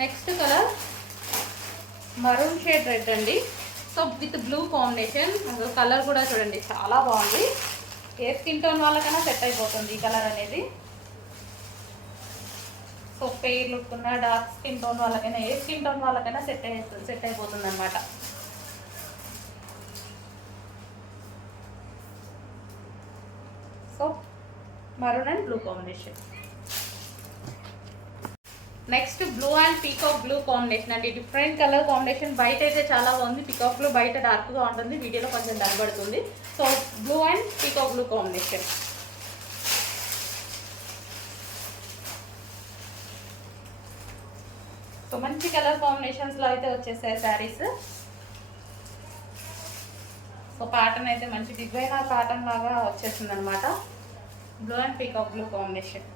Next colour maroon shade red అండి. So with blue combination. Colour కూడా చూడండి చాలా బాగుంది. ఏ స్కిన్ టోన్ వాళ్ళకైనా సెట్ అయిపోతుంది ఈ కలర్ అనేది. సో ఫెయిర్ లుక్ ఉన్న డార్క్ స్కిన్ టోన్ వాళ్ళకైనా ఏ స్కిన్ టోన్ వాళ్ళకైనా సెట్ అయిపోతుంది అనమాట. So maroon and blue combination. Next blue and peacock blue combination అండి. Different colour combination. బయట అయితే చాలా బాగుంది. పీకాక్ బ్లూ బయట డార్క్గా ఉంటుంది, వీడియోలో కొంచెం దరబడుతుంది. So blue and peacock blue combination. So మంచి కలర్ కాంబినేషన్స్లో అయితే వచ్చేసాయి శారీస్. సో ప్యాటర్న్ అయితే మంచి డిజైనర్ ప్యాటర్న్ లాగా వచ్చేసింది అనమాట. Blue and peacock blue combination.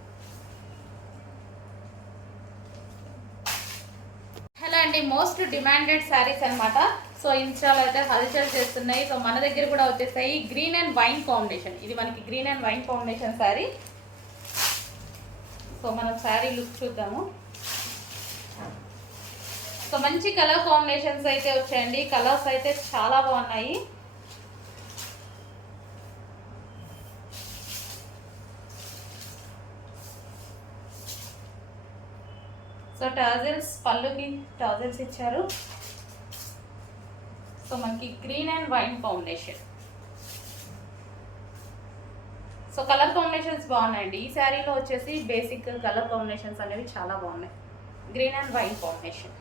Hello అండి, మోస్ట్ డిమాండెడ్ శారీస్ అనమాట. సో ఇన్స్టాలో అయితే హల్చల్ చేస్తున్నాయి. సో మన దగ్గర కూడా వచ్చేసాయి గ్రీన్ అండ్ వైన్ కాంబినేషన్. ఇది మనకి green and wine combination sari. సో మనం శారీ లుక్ చూద్దాము. సో మంచి కలర్ కాంబినేషన్స్ అయితే వచ్చాయండి. కలర్స్ అయితే చాలా బాగున్నాయి. సో టాజల్స్, పళ్ళుకి టాజల్స్ ఇచ్చారు. సో మనకి green and wine combination. So colour combinations బాగున్నాయండి. ఈ శారీలో వచ్చేసి బేసిక్ కలర్ కాంబినేషన్స్ అనేవి చాలా బాగున్నాయి. Green and wine combination.